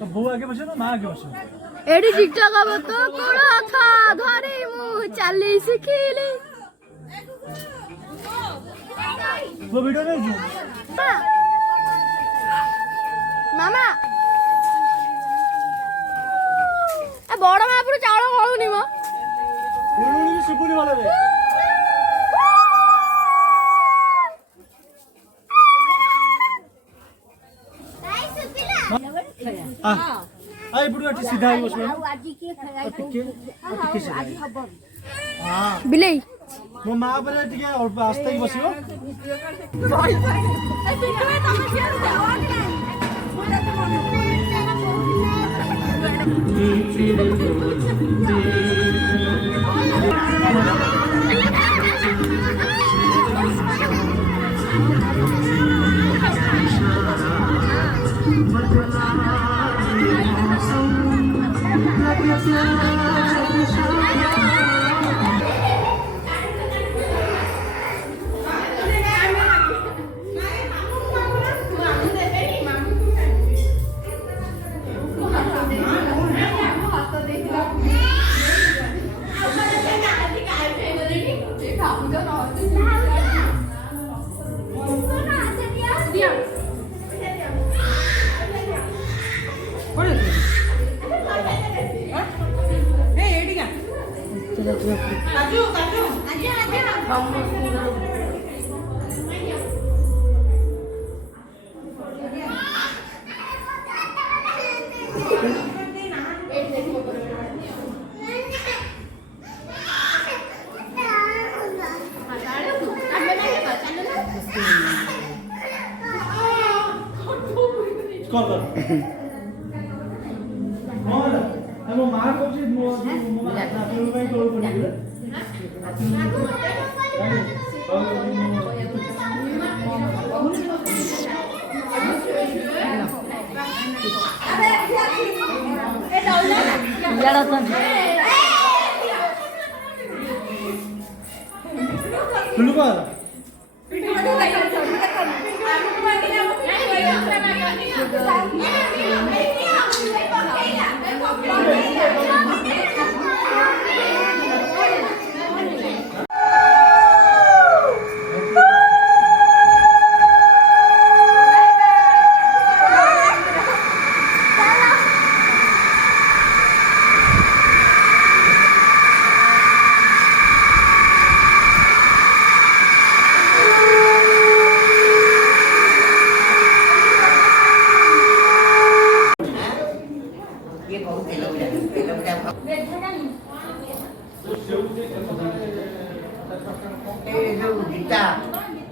तो बो आगे बसो ना मां आगे बसो एडी टिकटक अब तो कोड़ा था धरे मु चाली सिखिली वो वीडियो नहीं जो मामा ए बड़ महापुर चावल गळुनी म उड़ुनी सुपुनी वाला रे आई बुढ़िया सीधा ही उसमें आज के आज हबन हां बिलेई मो मां बरे टिके अल्प आस्ते ही बसियो कौन कर मोर हम मार को जी मो ना तो में को पड़ी लड़ा तो तुलु का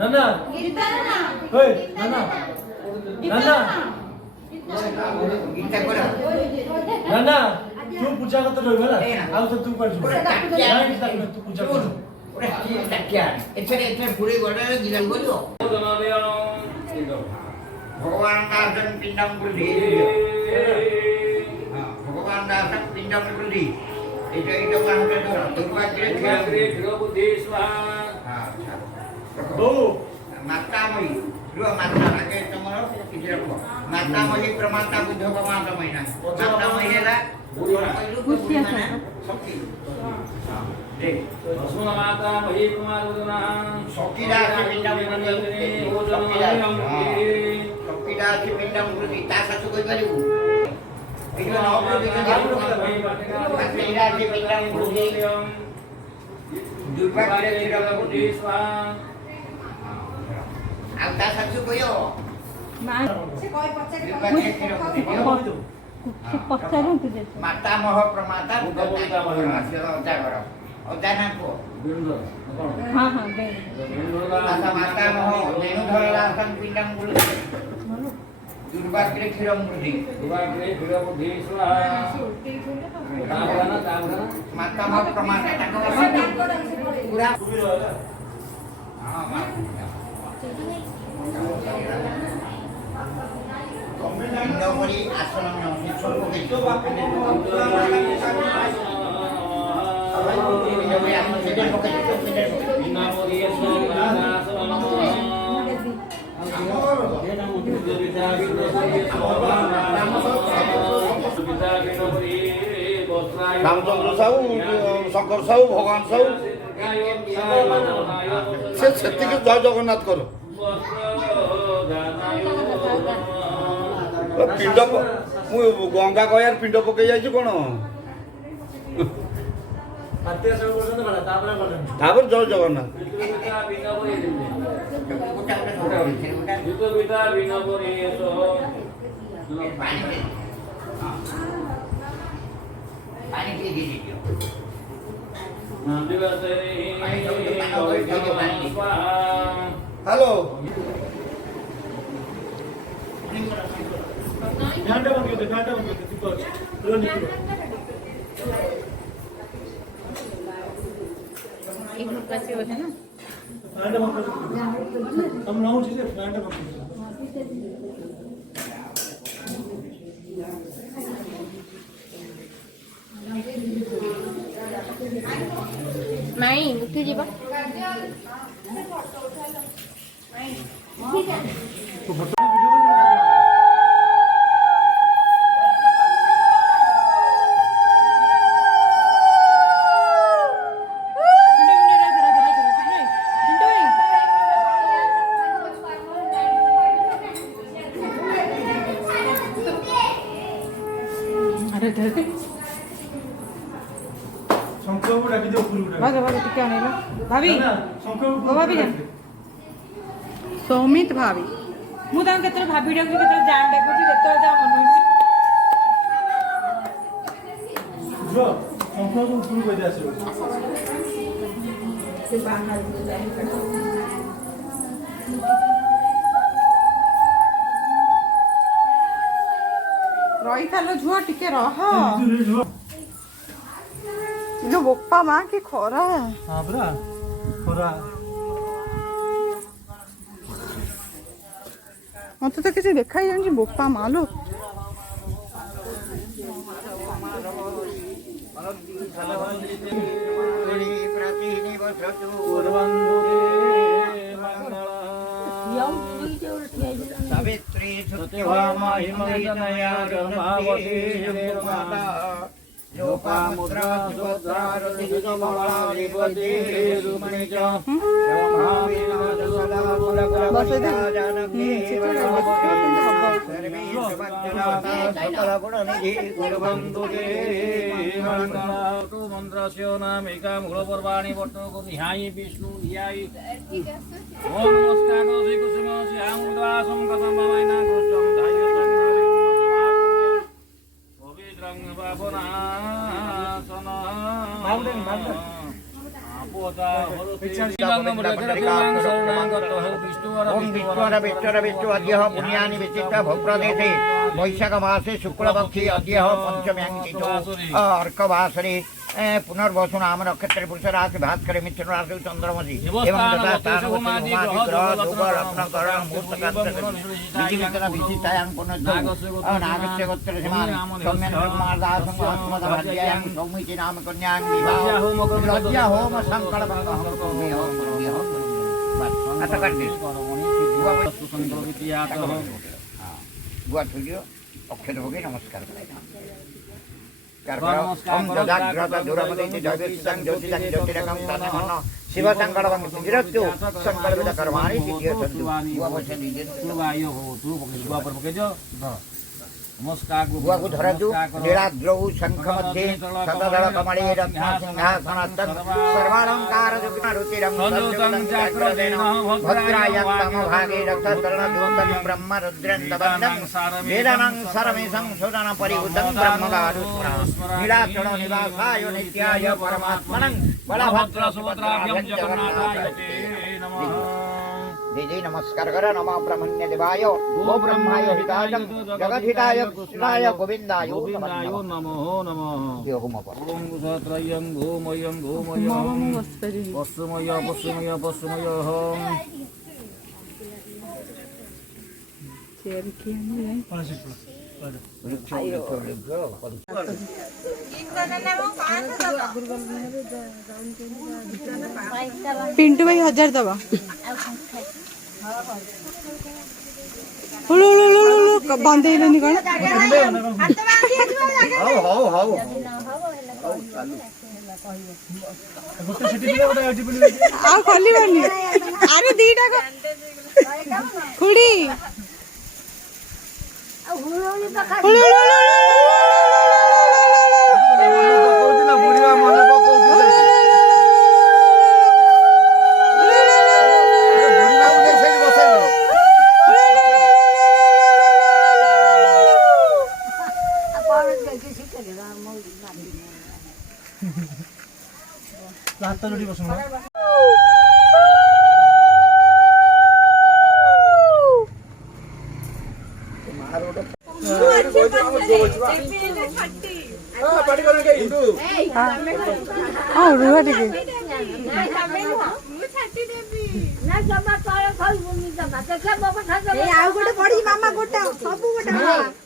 नाना ओए नाना नाना गीता कोरा नाना तू पूजा करते रहो ना आउ तो तू कर तू पूजा कर ओरे की टक्या एथे पूरे गोडा गिरल बोलो भगवान दासन पिंडम बुद्धि भगवान दासन पिंडम बुद्धि itu kan ada tempat kira buddhi swaha बहु mata mai dua mata lagi tomoro kira ko mata mai pramata buddha pramata mai na mata mai ela buddhi mana sakti dek asuna mata mai pramaduna sakti da pindam buddhi sakti da pindam buddhi ta satu koi baliu itu nomor itu dia di bidang budi juga ada di dalam budi swang atas satu koyo mata moho pramata bukan ojananku mata moho nenu dharasan pindang bulu दुर्भाग्य खिरम बुद्धि माता मां प्रमाता तको पूरा हां इंदोरी आश्रम में शिक्षण को के जो बाप ने जो ରାମଚନ୍ଦ୍ର ସାହୁ ଶଙ୍କର ସାହୁ ଭଗବାନ ସାହୁ ସେ ସେତିକି ଜୟ ଜଗନ୍ନାଥ କର ପିଣ୍ଡ ମୁଁ ଗଙ୍ଗା କହିବାର ପିଣ୍ଡ ପକେଇ ଯାଇଛି କଣ ତାପରେ ଜୟ ଜଗନ୍ନାଥ ପାଣି ଟିକେ ଦେଇଦିଅ ହ୍ୟାଲୋ ନାଇଁ ଉଠି ଯିବା भाभी सौमित भाभी मु केते भाभी डाकुची केते जान डाकुची केते जा मनउची जो संख्या को फुल कर दिया से बाहर रही थालो झुआ टिके रह जो बोपा मां की खोरा हां बरा खोरा मत तो किसी देखा ही जानी बोपा मालो सावित्री सत्यभामा हिमयतनया रमावती माता योपामुद्रा सुभद्रा रतिकमला विपदे रुमणि च योपामिना सदा कुलकुलवनिता जानकी सर्वे सुभद्रनाथा सकल गुणनिधि कुर्वन्तु ते मंगलातु मन्त्रस्य नामिका मूलपर्वाणि वर्तको ध्यायि विष्णु ध्यायि ओम नमस्कार श्री कुसुम श्यामुदासं कथं भवैना कृष्णं ध्यायतं पवित्रं पावनासनं ओम विष्णु अद्य पुण्यानि विचित्र भोप्रदेशे वैशाख मासे शुक्लपक्षी अद्य पंचम्यांति अर्कवासरे पुनर्वसु नाम नक्षत्र पुरुष राशि भास्कर मिथुन राशि चंद्रमसी एवं तथा स्थान ग्रह ध्रुव रत्नकर मुहूर्त विशिष्टायां नागस्य गोत्र सीमान सौम्यन ब्रह्मादासं आत्मदभाज्यायां सौमिति नाम कन्यां विवाह लज्जा होम संकल्प आता कर दे गुआ थुलियो अक्षर भोगे नमस्कार ओम जदाग्रत दूरमदैति जगत्सं ज्योतिषं ज्योतिरकं तन्मनो शिव संकल्पं सिद्धिरस्तु संकल्पित कर्माणि सिद्ध्यन्तु गुआ बसे दीजिए वायु हो तू गुआ पर पके जो नमस्कार गुआ को धरजु नीलाद्रौ शंख मध्ये सतदल कमले रत्न सिंहासनस्थं सर्वालंकार रुचिरं सद्युतं चक्रदेन भद्रायं तम भागे रक्तकर्ण द्योतं ब्रह्म रुद्रं दबन्नं वेदानं सर्वेषं सुदन परिहुतं ब्रह्मगारुस्मरा नीलाचरण निवासाय नित्याय परमात्मनं बलभद्र सुभद्राभ्यं जगन्नाथाय ते नमः दीदी नमस्कार कर नमः ब्रह्मण्य देवाय गो ब्रह्माय हिताय जगद्हिताय कृष्णाय गोविंदाय नमो नमः ओम सहस्रयं भूमयं पशुमय पशुमय पशुमय पिंटू भाई 1000 दबा बांधेलनि कौन आ खोली बनी अरे दीटा खुड़ी रात जोड़ी बसुंगा हाँ रुआ टिके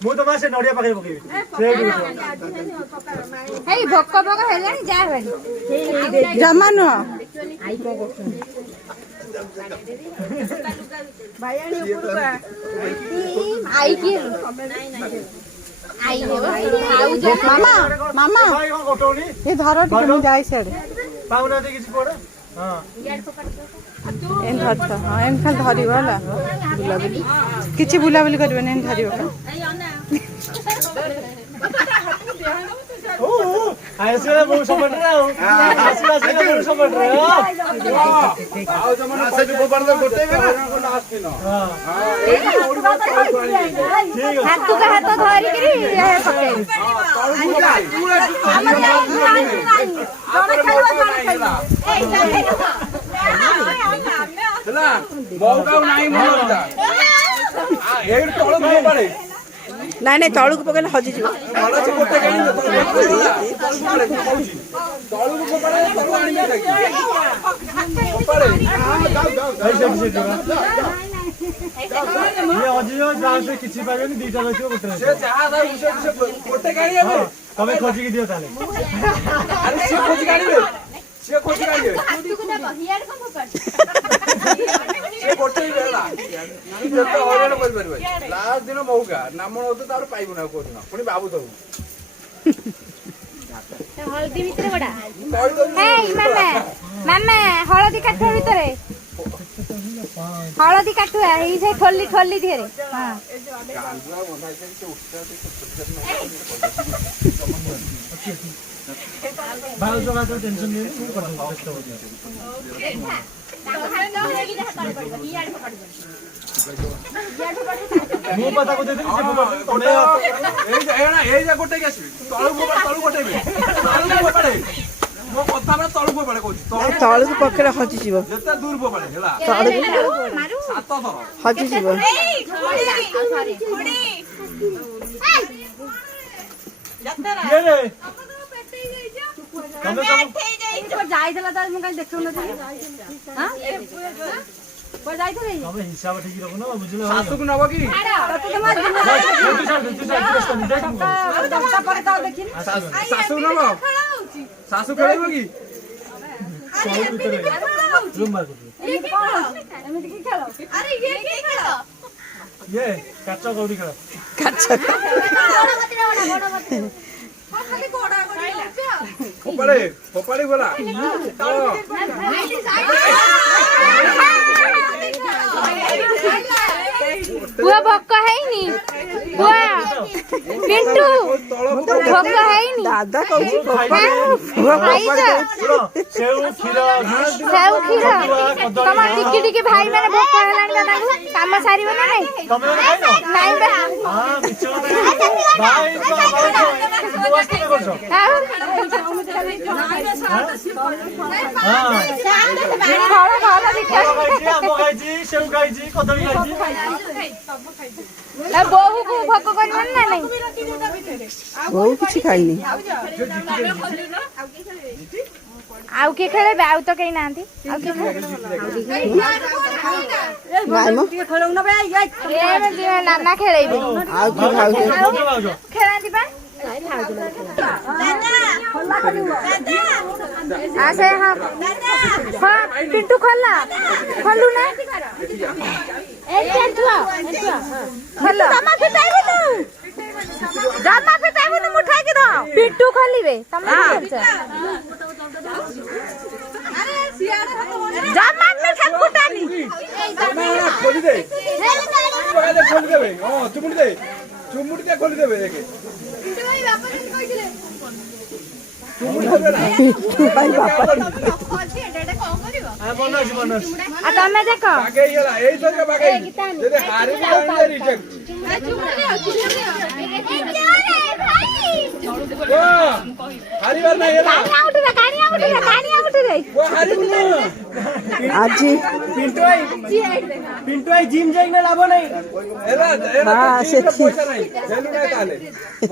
मु तो मासे नडिया पाखे पकेबी हेई भक्क भक्क हेलानी जा हेलानी जमा नुह आई की आई हो मामा मामा भाई कोन कोटोनी ये धर टिके जाई सेड पाउना दे किछि पड़े हां एन धर हाँ एन खाली धरिब होला बुलाबुली किछि बुलाबुली करबे एन धरिब ओ आइसे बहुत सपोर्ट रे आइसे बहुत सपोर्ट रे ଆଉ ଜମା ସେଠି ଗୋପାଳ ତ ଗୋଟେ ବି ନା ଲାଷ୍ଟ ଦିନ हाथ का हाथ धरि करी ହେଲା ମଉକା ନାହିଁ ମଉକା ଏଇଠି ତଳ ଗୋପାଳେ ନାଇଁ ନାଇଁ ତଳକୁ ପକେଇଲେ ହଜିଯିବ ଭଲସେ ଗୋଟେ ଗାଡ଼ି ତଳକୁ ଗୋପାଳେ ତଳକୁ ଆଣିବେ ଗୋପାଳେ ये अजियो जाओ से किछि पाबेनी दीटा रहियो गोटे ସେ ଯାହା ତା ସେ ଗୋଟେ ଗାଡ଼ି ଆଣିବେ तमे खोजी के दियो ताले ଆରେ ସେ ଖୋଜି ଆଣିବେ ସେ ଖୋଜି ଆଣିବେ ସେ ଗୋଟେ ହେଲା ଯେତେ ହଇରାଣ କରିପାରିବେ ଲାଷ୍ଟ ଦିନ ମଉକା ନାମ ନଉତ ତାପରେ ପାଇବୁ ନା କୋଉ ଦିନ ପୁଣି ଭାବୁଥିବୁ हल्दी भितर बडा କହିଦଉଛୁ हेई मामा मामा हळदी काठ भितरे हळदी काठुआ एई से खोली खोली दिरे हां बाल जगह तो टेंशन नहीं तू कर दो व्यस्त हो जा मु पता को दे दे से तोने ଏଇ ଯା ଗୋଟେ ଆସିବି ତଳକୁ ଗୋଟେଇବେ ତଳକୁ ଗୋପାଳେ ମୋ କଥା ମାନେ ତଳକୁ ଗୋପାଳେ କହୁଛି ତଳକୁ ପକେଇଲେ ହଜିଯିବ ଯେତେ ଦୂର ଗୋପାଳେ ହେଲା ତଳକୁ 7 ଥର ହଜିଯିବ ये रे तमे सब जाइदला त म काई देखौ न हां पर जाइथले तमे हिसाब ठीक रखो ना बुझलो ଶାଶୁକୁ ନବ କି ଶାଶୁକୁ ନବ ଶାଶୁ ଖେଳିବ କି रूम मार ये काचा गौरी खेल ଗୋପାଳେ ଗୋପାଳେ ଗଲା बुआ भक्क हैनी बुआ पिंटू भक्क हैनी दादा कहू सेव खीरा सेव खीरा तम टिकी टिकी भाई माने भक्क हेलानी दादा काम सारिबो ना नहीं तमे खाइनो नहीं बे हां मिछ भाई वास्ते करछो हां खाला खाला दिखा आम खाइजी सेव खाइजी कदली खाइजी ए बहु को भक्क करबन ना नहीं बहु किछि खाइनी आउ के खेले आउ तो कहीं नांती आउ के खेलौ ना बे ए नाना खेलेबे आउ की खाउ खेलांती बा आसे हाँ पिंटू खोलना खोलू ना खोलो जमा पिटाइबु न मुठा के दो पिंटू खोलिबे तमे जमा में सब फुटानी खोली दे खोली देबे हां चुमुड़ी दे खोली देबे देखे पिंटू भाई वापस कहिले पिंटू भाई बापा आ तमे देखो बागे गेला एई थके बागे जदे हारे भी रिजेक्ट हारी बार नहीं है कानिया उठ रे वो हारी ना आजी पिंटू आई जिम जाइना लाभो नहीं एला एला हां से पैसा नहीं जेलु नहीं ताले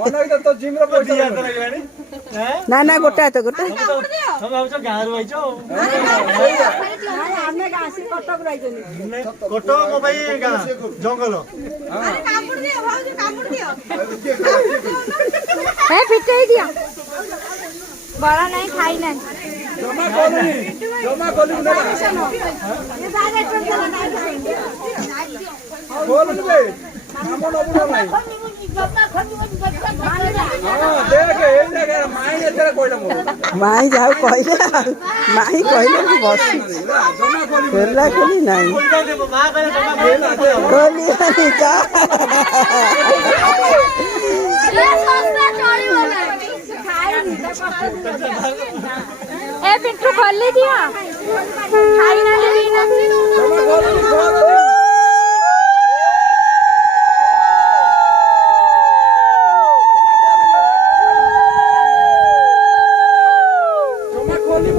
मन तो जिम रो पैसा दिया तो लागलानी हैं ना ना गोटा तो गोटा हम आउछ गाँव आइछो हमने गासी कटक रहिजनी कोटो मो भाई गाँ जंगल अरे कापुड़ दियो भाउजी कापुड़ दियो है फिटे दिया बड़ा नहीं खाई ना जमा कोली ना ये सारे टोटल नहीं बोल दे नाम न बुला नहीं हां देख ए जगह माई एतरा कोइला मो माई जाऊ कहले माई कहले कि बस जमा कोली खेला खेली नहीं बोल दे मां करे जमा कोली नहीं जा ये सस्ता चोरी वाला ए पिंटू खोल ले दिया खाई ना ले ना जमा कोली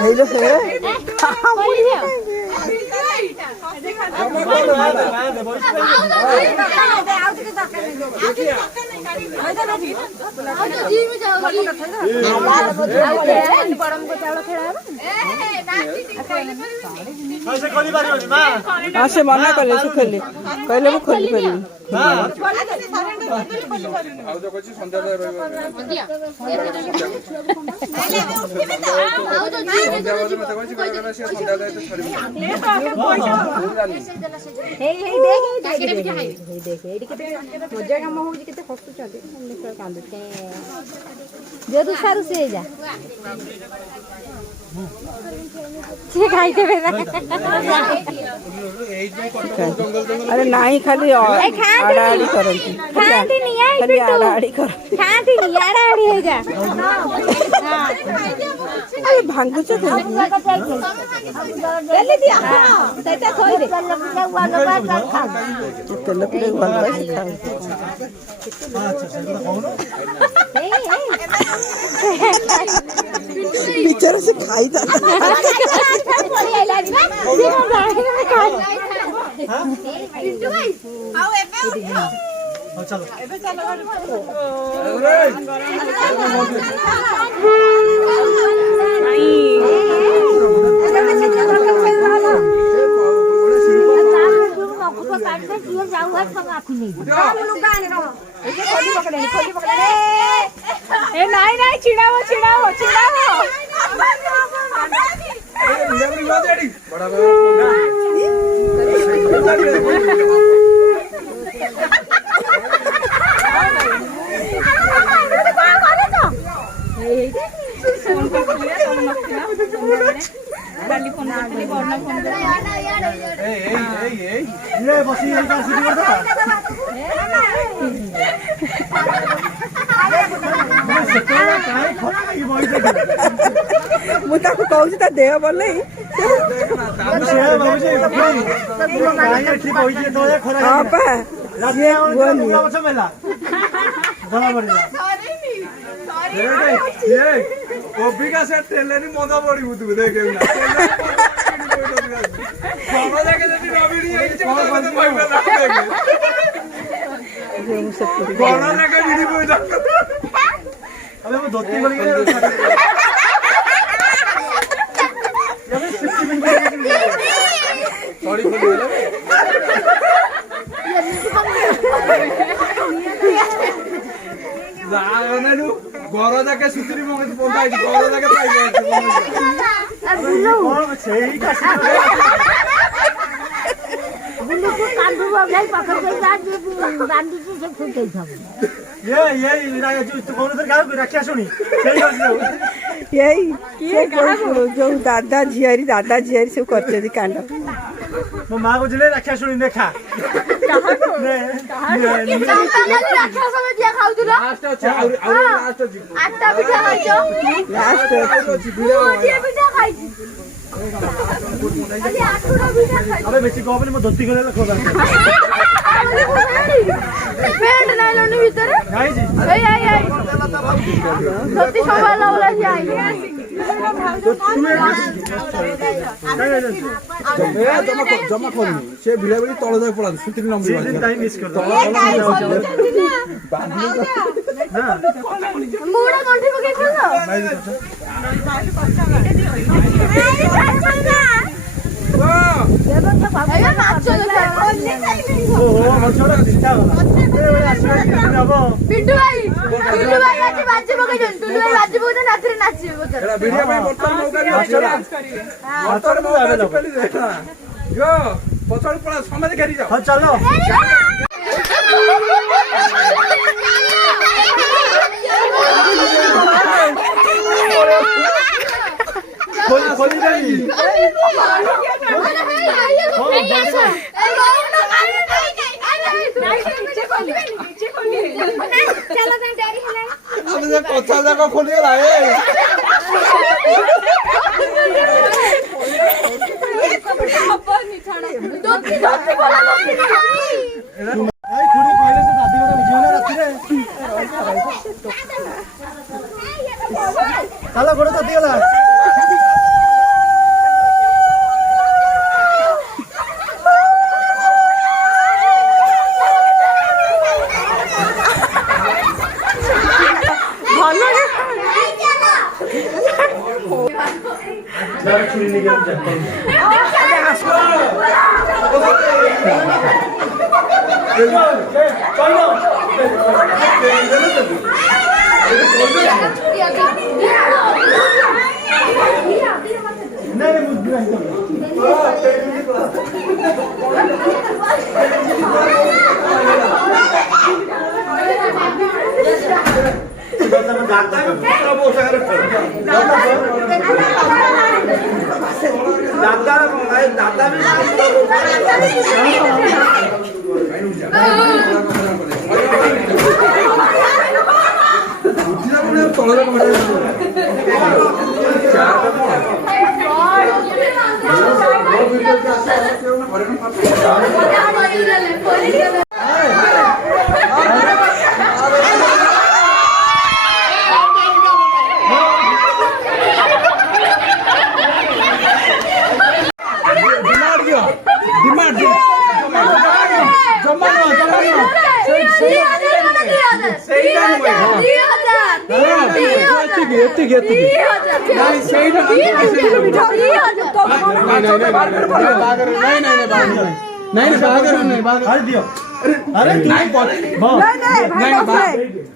हेलो से खोल दिया ऐसे खोली बारी होनी मां हां से मना करले से खोली कहले वो खोली पारी हां आउ जो कछि संध्या दे रहबो संध्या बजे मते कछि बेला से संध्या दे तो छड़ी हे देख एडी केते मजा काम होउजी केते हसु चले हम कांदुते जदू सारू से जा से खाई देबे ना अरे नहीं खाली आड़ाड़ी करंती खाती नहीं आई खाली पिंटू आड़ाड़ी कर खाती नहीं आड़ाड़ी है जा अरे भांगु छ ले दिया तैता खोई दे तेल पुरे वाला खा बिचारा से खाई जा चलो नहीं चिड़ावो चिड़ावो चिड़ावो बड़ा ये बसी ये का सिटी करता ମୁଁ ତାକୁ କହୁଛି ତା ଦେହ ଭଲ ନାହିଁ ହଁ ପା ଅବିକା ସେ ଟେଲେନି ମଦ ପଡିବୁ ତୁ ଦେଖେ धोती ସରି ଖୋଲିଗଲା ଘର ଯାକେ ସୁତିରି ମଙ୍ଗି ପନ୍ଥା ହେଇଛି ଘର ଯାକେ ପାଇଲେ ସେଇ ରାକ୍ଷା ଶୁଣି ଯୋଉ ଦାଦା ଝିଆରୀ ସବୁ କରିଛନ୍ତି କାଣ୍ଡ ମୋ ମା ବୁଝିଲେ ରାକ୍ଷା ଶୁଣି ଦେଖା ବେଶୀ କହ ବୋଲି ମୋ ଧୋତି ଗଲେ ଜମା କରୁନି ସେ ଭିଡ଼ା ଭିଡ଼ି ତଳ ଯାଏ ପଳାନ୍ତି ସୁତିରି ନମ୍ବର ପଛରେ ପଳା ସମସ୍ତେ ଘେରି ଯାଅ ଚାଲ କଥା ଯାକ ଖୋଲିଗଲା ଚାଲ ଗୋଡ ତାତିଗଲା छुरी लेके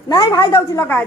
नहीं भाई दौची लगा